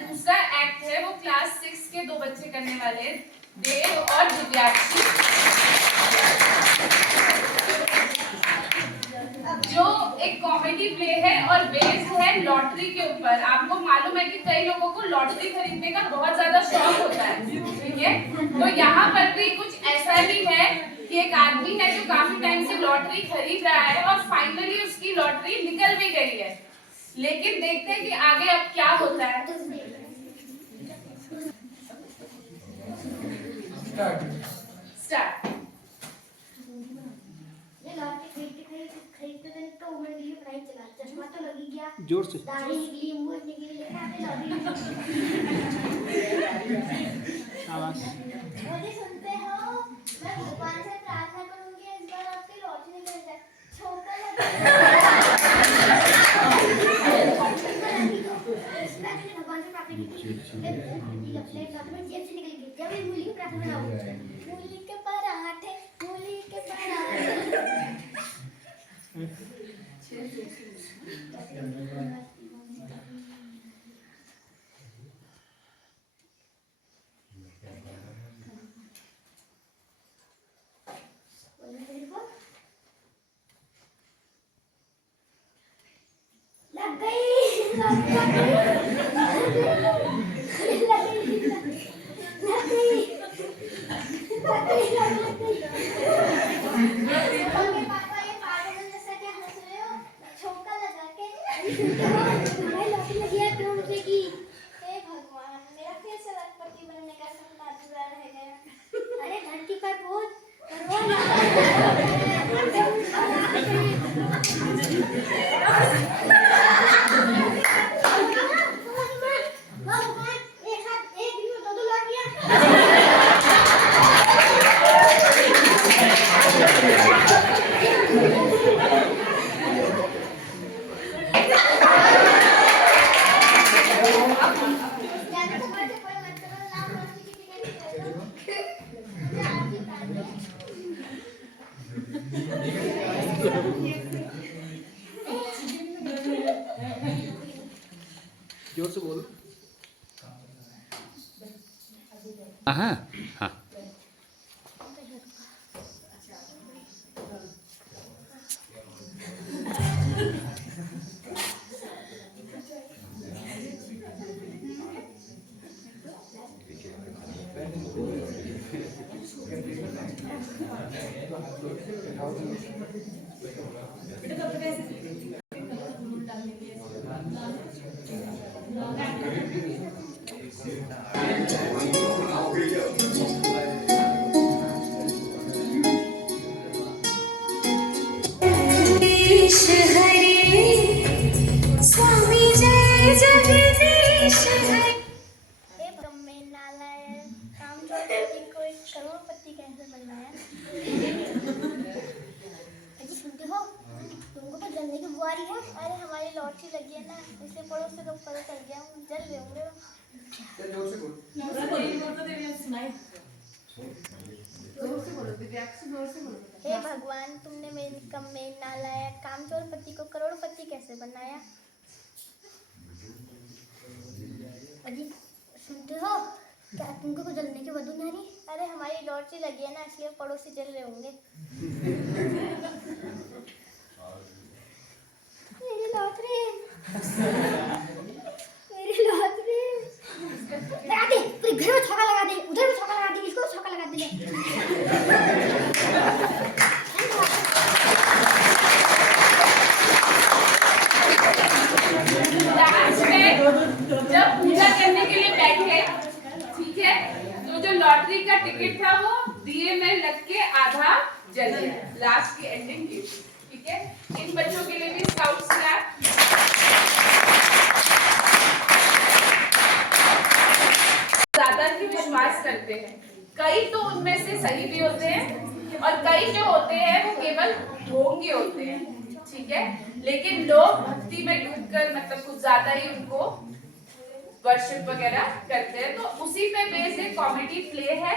दूसरा एक्ट है वो क्लास 6 के 2 बच्चे करने वाले हैं, देव और दिव्याक्षी, जो एक कॉमेडी प्ले है और बेस्ड है लॉटरी के ऊपर। आपको मालूम है कि कई लोगों को लॉटरी खरीदने का बहुत ज्यादा शौक होता है, ठीक है। तो यहाँ पर भी कुछ ऐसा ही है कि एक आदमी है जो काफी टाइम से लॉटरी खरीद रहा है और फाइनली उसकी लॉटरी निकल भी गई है, लेकिन देखते हैं कि आगे अब क्या होता है। स्टार्ट। खरीदते दिन तो उम्र के लिए पढ़ाई चला, चश्मा तो लगी गया, जोर से दाढ़ी निकली, मूंछ निकली, आवाज। मुझे सुनते हो, मैं भगवान से प्रार्थना करूंगी इस बार आपकी लॉटरी निकल जाए। छोटा लगा भगवान से प्रार्थना की, जेब से निकल गई, जब मूली की प्रार्थना बनाओ, मूली के पराठे, मूली के पराठे। लग अरे धरती पर बहुत जोर से बोलो। हाँ हाँ। स्वामी जय जगदीश हरे। में नालायक कामचोरपति को एक करोड़पति कैसे बनाया? अजी सुनते हो, तुमको तो जलने की बुआरी है। अरे हमारी लॉटरी लगी है ना, इसलिए पड़ोस से कब पता चल गया, जल रहे होंगे। हे भगवान, तुमने मेरे कम्मे नालायक कामचोरपति को करोड़पति कैसे बनाया? अजी सुनते हो, क्या तुमको कुछ जलने की बदबू नहीं? अरे हमारी लॉटरी लगी है ना, इसलिए पड़ोसी जल रहे होंगे। मेरी लॉटरी, मेरी लॉटरी लगा दे, पूरे घर में छक्का लगा दे, उधर भी छक्का लगा दे, इसको छक्का लगा दे। जब पूजा करने के लिए बैठे, ठीक है, तो जो लॉटरी का टिकट था वो दिए में लग के आधा जल गया, लास्ट की एंडिंग की, ठीक है। इन बच्चों के लिए भी स्काउट क्लैप। ज्यादा ही विश्वास करते हैं, कई तो उनमें से सही भी होते हैं और कई जो होते हैं वो केवल ढोंगे होते हैं, ठीक है। लेकिन लोग भक्ति में डूबकर मतलब कुछ ज्यादा ही उनको वर्शिप वगैरह करते हैं। तो उसी पे बेस्ड एक कॉमेडी प्ले है,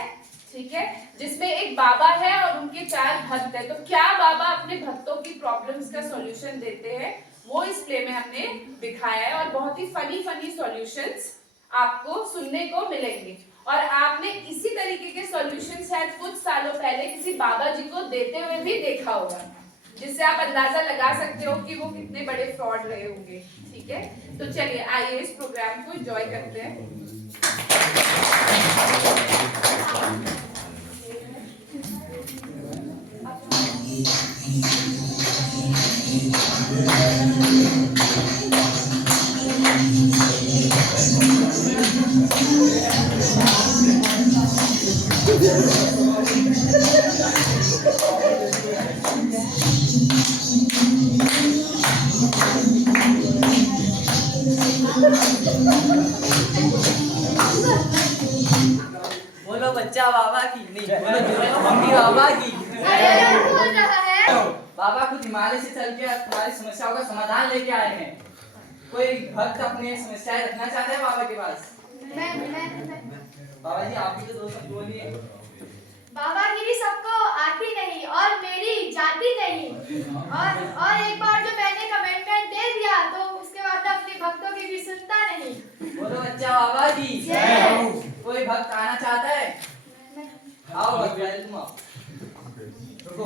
ठीक है, जिसमें एक बाबा है और उनके 4 भक्त है। तो क्या बाबा अपने भक्तों की प्रॉब्लम्स का सॉल्यूशन देते हैं, वो इस प्ले में हमने दिखाया है और बहुत ही फनी सॉल्यूशंस आपको सुनने को मिलेंगे। और आपने इसी तरीके के सॉल्यूशन शायद कुछ सालों पहले किसी बाबा जी को देते हुए भी देखा होगा, जिससे आप अंदाजा लगा सकते हो कि वो कितने बड़े फ्रॉड रहे होंगे। ठीक है, तो चलिए आइए इस प्रोग्राम को एंजॉय करते हैं। बोलो बच्चा बाबा की, नहीं बोलो मम्मी बाबा की। अरे कौन बोल रहा है? बाबा खुद हिमालय से चल के तुम्हारी समस्याओं का समाधान लेके आए हैं। कोई भक्त अपने समस्याएं रखना चाहते हैं बाबा के पास? मैं बाबा जी आप भी तो दो शब्द बोलिए। बाबागिरी सबको आती नहीं और मेरी जाती नहीं। और एक बार जो मैंने कमेंटमेंट दे दिया तो उसके बाद अपने भक्तों की भी सुनता नहीं। बोलो बच्चा बाबा की। कोई भक्त आना चाहता है? आओ भक्त पहले तुम आओ। रुको,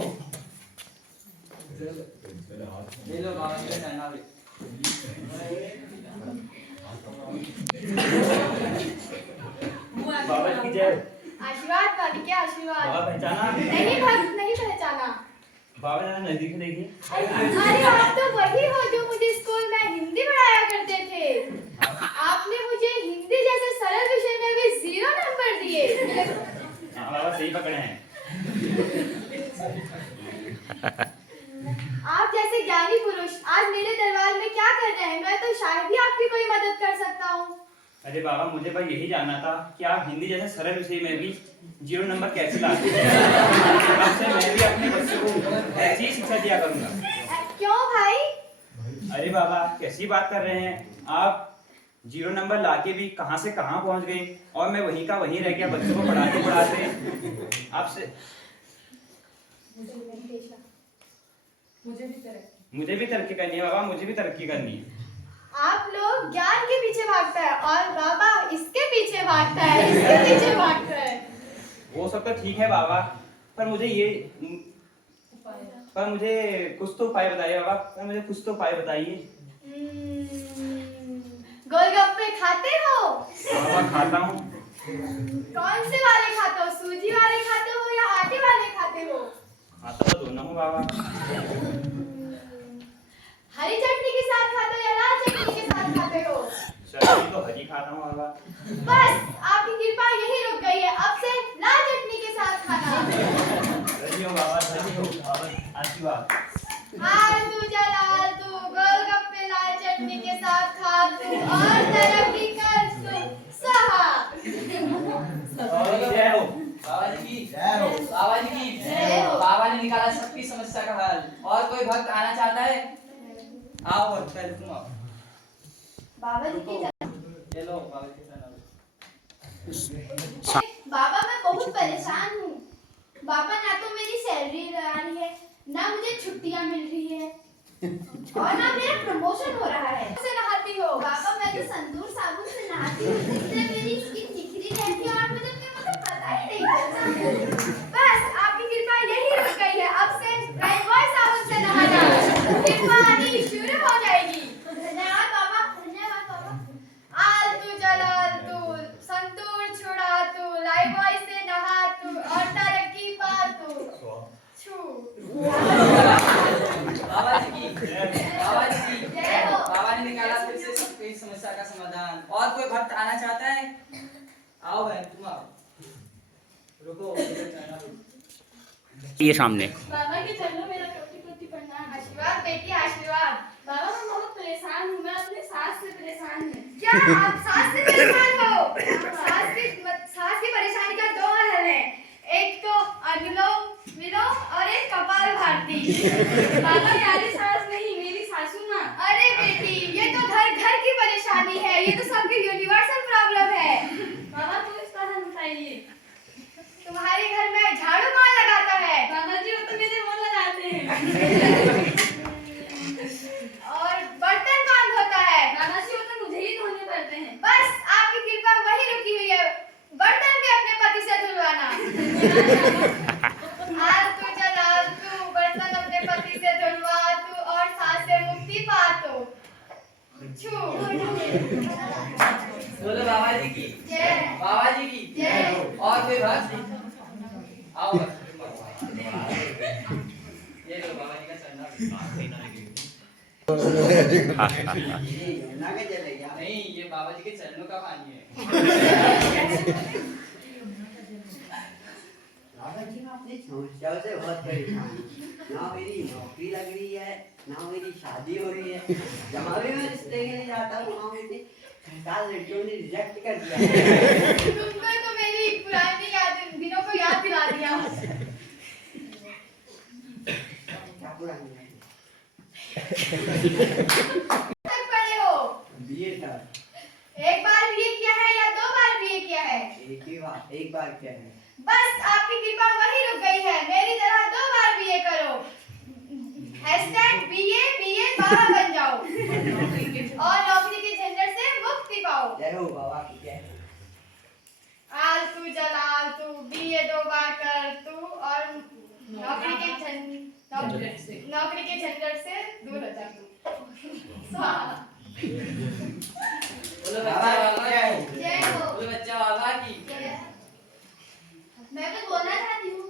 ले लो बाबा जी का चरणा भी। बाबा की जय। आशीर्वाद वाली के आशीर्वाद। बाबा पहचाना? नहीं भक्त नहीं पहचाना। बाबा जरा नजदीक से देखिए। अरे आप तो वही हो जो मुझे स्कूल में हिंदी पढ़ाया करते थे। आपने मुझे हिंदी जैसे सरल विषय में भी 0 नंबर दिए। हाँ बाबा सही पकड़े हैं। आप जैसे ज्ञानी पुरुष आज मेरे दरबार में क्या कर रहे हैं? मैं तो शायद ही आपकी कोई मदद कर सकता हूँ। अरे बाबा मुझे बस यही जानना था कि आप हिंदी जैसे सरल विषय में भी 0 नंबर कैसे लाते हैं। अब से मैं भी अपने बच्चों को ऐसी शिक्षा दिया करूंगा। क्यों भाई? अरे बाबा कैसी बात कर रहे हैं आप? 0 नंबर लाके भी कहां से कहां पहुंच गए और मैं वहीं का वहीं रह गया बच्चों को पढ़ाते पढ़ाते। आपसे मुझे भी तरक्की करनी है बाबा, मुझे भी तरक्की करनी है। आप लोग ज्ञान के पीछे भागता है और बाबा इसके पीछे भागता है, इसके पीछे भागता है। वो सब तो ठीक है बाबा, पर मुझे कुछ तो उपाय बताइए बाबा, पर मुझे कुछ तो उपाय बताइए। गोलगप्पे खाते हो? बाबा खाता हूँ। कौन से वाले खाते हो? सूजी वाले खाते हो या आटे वाले खाते हो? खाता तो दोनों हूँ बाबा। हरी चटनी के साथ खाते हो या लाल चटनी के साथ खाते हो? सब्जी तो हरी खाता हूँ बाबा। बस आपकी कृपा यही रुक गई है, अब से लाल चटनी के साथ खाना। धन्य हो बाबा, धन्य हो बाबा, आशीर्वाद। आलू जलाल तू, गोलगप्पे लाल चटनी के साथ खा तू और तरक्की कर तू, सहा। बाबा की जय हो। बाबा जी की जय हो। बाबा जी की जय हो। बाबा ने निकाला सबकी समस्या का हल। और कोई भक्त आना चाहता है? आओ भक्त पहले तुम आओ। बाबा जी की जय। ले लो बाबा जी का चरणा। बाबा मैं बहुत परेशान हूँ। बाबा ना तो मेरी सैलरी आ रही है, ना मुझे छुट्टियाँ मिल रही है और ना मेरा प्रमोशन हो रहा है। से नहाती हो? बाबा मैं तो संतूर साबुन से नहाती हूँ, जिससे मेरी स्किन निखरी रहती है और मुझे पता ही नहीं चलता। बस आपकी कृपा यही रुक गई है, अब से लाइफबॉय साबुन से नहाना, कृपा आनी शुरू हो जाएगी। धन्यवाद बाबा, धन्यवाद बाबा। आलतू जलाल तू, संतूर छुड़ा तू, लाइफबॉय से नहा तू और तरक्की पा तू। छू। बाबा जी की बाबा जी की जय हो। बाबा ने निकाला फिर से सबकी समस्या का समाधान। और कोई भक्त आना चाहता है? आओ बहन तुम आओ। रुको, ये सामने बाबा के चरणों मेरा कोटि कोटि प्रणाम। आशीर्वाद बेटी आशीर्वाद। बाबा मैं बहुत परेशान हूँ, मैं अपने सास से परेशान हूँ। क्या आप सांस से परेशान हो? सांस की परेशानी का 2 हल है, एक तो अनुलोम विलोम और एक कपाल भारती। बाबा मेरी सास नहीं, मेरी सासू माँ। अरे बेटी ये तो घर घर की परेशानी है, ये तो सबकी यूनिवर्सल प्रॉब्लम है। बाबा तुम इसका हल बताइए। तुम्हारे घर में झाड़ू कौन लगाता है? बाबा जी वो तो मेरे वो लगाते हैं। और बर्तन कौन धोता है? बाबा जी वो तो मुझे ही धोने पड़ते हैं। बस आपकी कृपा आलतू जलालतू बर्तन अपने पति से धुलवा तू और सास से मुक्ति पा तू। छू। बोलो बाबा जी की जय। बाबा जी की जय। और कोई भक्त आओ भक्त। ये लो बाबा जी का चरणा। नहीं ये बाबा जी के चरणों का पानी है। बाबा जी मैं अपनी समस्याओं से बहुत परेशान हूँ। ना मेरी नौकरी लग रही है, ना मेरी शादी हो रही है। जहाँ भी मैं रिश्ते के लिए जाता हूँ वहाँ मुझे 10 लड़कियों ने रिजेक्ट कर दिया है। तुमको तो मेरी पुरानी दिनों को याद दिला दिया। क्या पुरानी है? तक पढ़े हो? बीए तक। एक बार बीए किया है या 2 बार बीए किया है? एक बार क्या है? बस आपकी कृपा वही रुक गई है। मेरी तरह 2 बार बीए करो। #BA बाबा बन जाओ और नौकरी के झंझट से मुक्ति पाओ। जय हो बाबा की जय। आलतू जलालतू बीए 2 बार कर तू और नौकरी के झंझट से दूर हो जा तू। स्वाहा। बोलो बच्चा बाबा की जय हो। बोलो बच्चा बाबा की जय। मैं कुछ बोलना चाहती हूँ।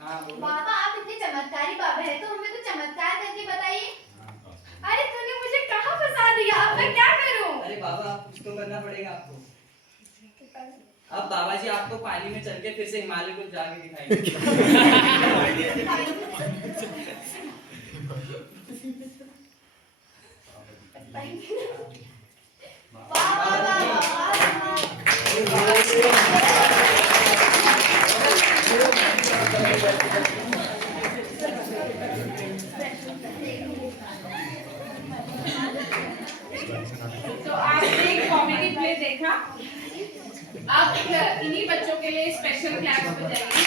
हाँ बोलो। बाबा आप इतने चमत्कारी बाबा है तो हमें कुछ चमत्कार करके बताइए। अरे तूने मुझे कहाँ फंसा दिया, अब मैं क्या करूँ? अरे बाबा कुछ तो करना पड़ेगा आपको। अब बाबा जी आपको पानी में चल के फिर से हिमालय को जाके दिखाएंगे। तो आपने एक कॉमेडी प्ले देखा। आप इन्हीं बच्चों के लिए स्पेशल क्लास बजाइए।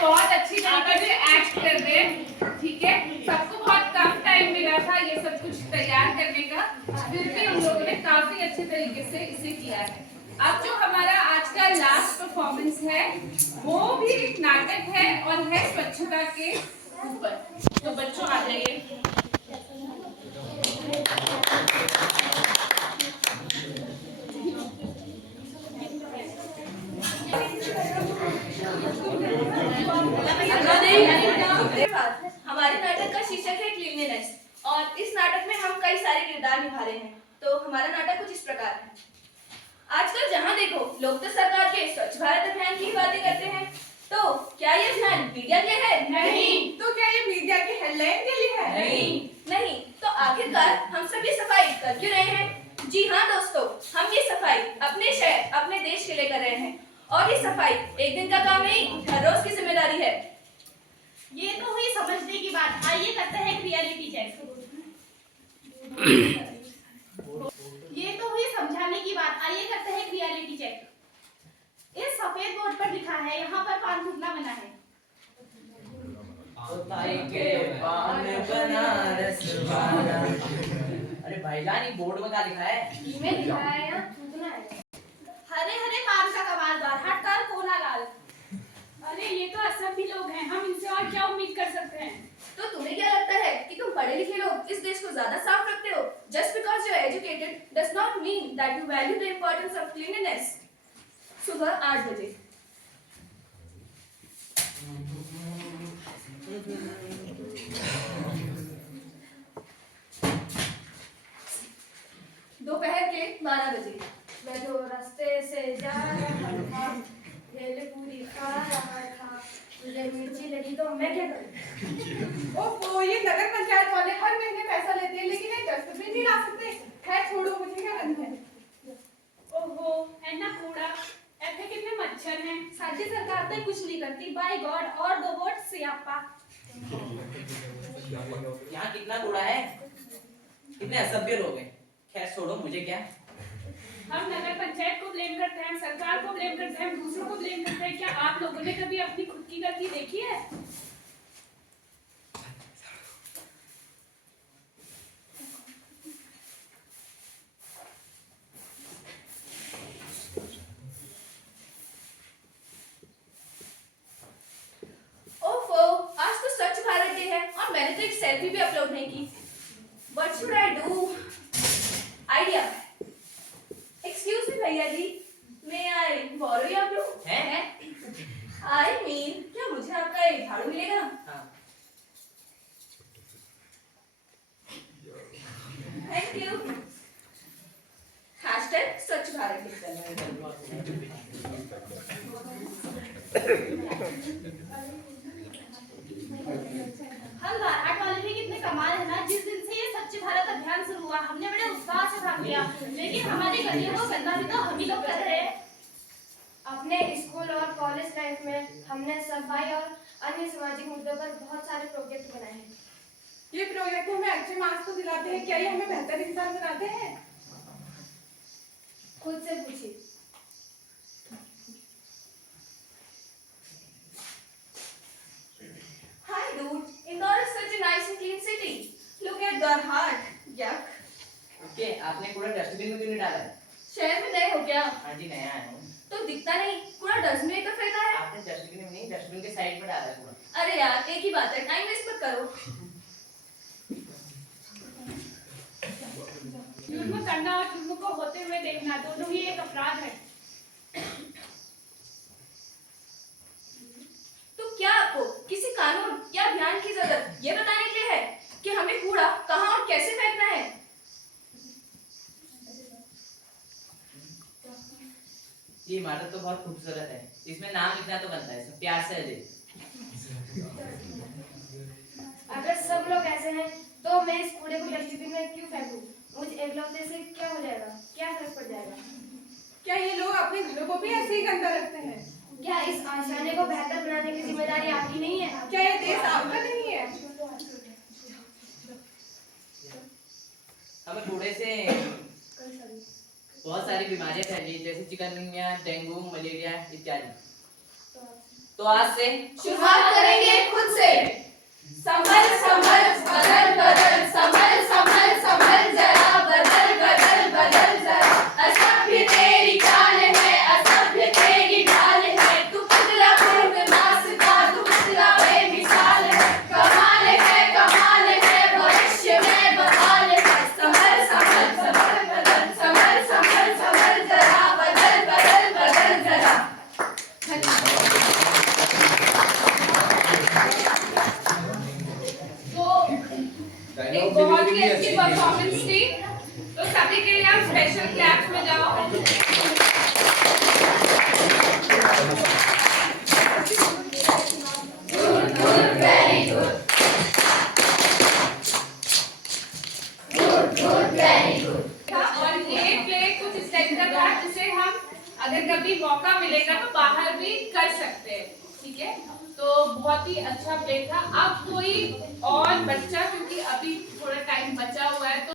बहुत अच्छी तरीके से एक्ट कर रहे हैं, ठीक है। सबको बहुत कम टाइम मिला था ये सब कुछ तैयार करने का, फिर भी हम लोगों ने काफी अच्छे तरीके से इसे किया है। अब जो हमारा आज का लास्ट परफॉर्मेंस है वो भी एक नाटक है और है स्वच्छता के ऊपर। तो बच्चों आ जाइए। हमारे नाटक का शीर्षक है क्लीनलीनेस और इस नाटक में हम कई सारे किरदार निभा रहे हैं। तो हमारा नाटक कुछ इस प्रकार है। आजकल जहां देखो लोग तो सरकार के स्वच्छ भारत अभियान की बातें करते हैं, तो क्या ये अभियान मीडिया के है? नहीं। तो क्या ये मीडिया की हेडलाइन के लिए है? नहीं। तो आखिरकार हम सब ये सफाई कर क्यों रहे हैं? जी हाँ दोस्तों, हम ये सफाई अपने शहर अपने देश के लिए कर रहे हैं और ये सफाई एक दिन का काम नहीं, हर रोज की जिम्मेदारी है। ये तो हुई समझने की बात। आइए करते हैं एक रियलिटी चेक। ये तो हुई समझाने की बात। आइए करते हैं एक रियलिटी चेक। इस सफेद बोर्ड पर लिखा है, यहाँ पर पान थूकना मना है। अरे भाईजान ये बोर्ड में क्या लिखा है? में लिखा है या थूकना है? हरे हरे पान का कमालदार, हटकर कोला लाल। अरे ये तो असभ्य लोग हैं, हम इनसे और क्या उम्मीद कर सकते हैं? तो तुम्हें क्या लगता है कि तुम पढ़े लिखे लोग इस देश को ज्यादा साफ रखते हो? Just because you are educated does not mean that you value the importance of cleanliness. सुबह 8 बजे। दोपहर के 12 बजे। मैं जो रास्ते से जा रहा था, भेल पूरी खा रहा था, मुझे मिर्ची लगी तो मैं क्या करूं? ओहो, ये नगर पंचायत वाले हर महीने पैसा लेते हैं लेकिन एक डस्टबिन नहीं ला सकते। खैर छोड़ो, मुझे क्या करना है। ओहो, ऐना कूड़ा, ऐसे कितने मच्छर हैं। साडी सरकार तो कुछ नहीं करती। बाय गॉड, और 2 वोट सियापा। यहाँ कितना कूड़ा है, कितने असभ्य लोग हैं। खैर छोड़ो, मुझे क्या। हम नगर पंचायत को ब्लेम करते हैं, सरकार को ब्लेम करते हैं, दूसरों को ब्लेम करते हैं। क्या आप लोगों ने कभी अपनी खुद की गलती देखी है? सेल्फी भी अपलोड नहीं की। What should I do? Idea. Excuse me भैया जी, may I borrow your broom? हैं? I mean, क्या मुझे आपका एक झाड़ू मिलेगा? हाँ। Thank you. Hashtag स्वच्छ भारत। हम बारहाट वाले भी कितने कमाल है ना। जिस दिन से ये स्वच्छ भारत अभियान शुरू हुआ हमने बड़े उत्साह से भाग लिया, लेकिन हमारी गलियों को गंदा भी तो हम ही लोग कर रहे हैं। अपने स्कूल और कॉलेज लाइफ में हमने सफाई और अन्य सामाजिक मुद्दों पर बहुत सारे प्रोजेक्ट बनाए हैं। ये प्रोजेक्ट हमें अच्छे मार्क्स तो दिलाते हैं, क्या ये हमें बेहतर इंसान बनाते हैं? खुद से पूछिए। Hi dude, Indore is such a nice and clean city. Look at Darhat. Yuck. Okay, आपने कूड़ा डस्टबिन में क्यों नहीं डाला है? शहर में नए हो क्या? हाँ जी, नया आया हूँ। तो दिखता नहीं, कूड़ा डस्टबिन में तो फेंका है। आपने डस्टबिन में नहीं, डस्टबिन के साइड पर डाला है कूड़ा। अरे यार, एक ही बात है, टाइम वेस्ट मत करो। जुर्म करना और जुर्म को होते हुए देखना दोनों ही एक अपराध है। तो क्या आपको किसी कानून या अभियान की जरूरत ये बताने के लिए है कि हमें कूड़ा कहाँ और कैसे फेंकना है? ये इमारत तो बहुत खूबसूरत है, इसमें नाम लिखना तो बनता है, इसमें प्यार से अजय। अगर सब लोग ऐसे हैं तो मैं इस कूड़े को डस्टबिन में क्यों फेंकूं? मुझ एकलौते से क्या हो जाएगा? क्या फर्क पड़ जाएगा? क्या ये लोग अपने घरों को भी ऐसे ही गंदा रखते हैं? क्या इस आशियाने को बेहतर बनाने की जिम्मेदारी आपकी नहीं है? क्या ये देश आपका नहीं है? हमें कूड़े से बहुत सारी बीमारियां फैली हैं, जैसे चिकनगुनिया, डेंगू, मलेरिया इत्यादि। तो आज से शुरुआत करेंगे खुद से। संभल संभल बदल बदल, संभल संभल संभल जरा, बदल बदल बदल जरा। असभ्य तेरी चाल है, असभ्य तेरी ढाल है। तू पुतला पूर्णमास का, तू पुतला बेमिसाल है। कमाल है भविष्य में बहाल है। संभल संभल संभल बदल, संभल संभल संभल जरा, बदल बदल बदल जरा। एक बहुत ही अच्छी परफॉर्मेंस थी, तो सभी के लिए आप स्पेशल क्लैप्स में जाओ। और ये प्ले कुछ इस टाइप का था जिसे हम अगर कभी मौका मिलेगा तो बाहर भी कर सकते हैं, ठीक है? तो बहुत ही अच्छा प्ले था। अब कोई और बच्चा, क्योंकि अभी थोड़ा टाइम बचा हुआ है, तो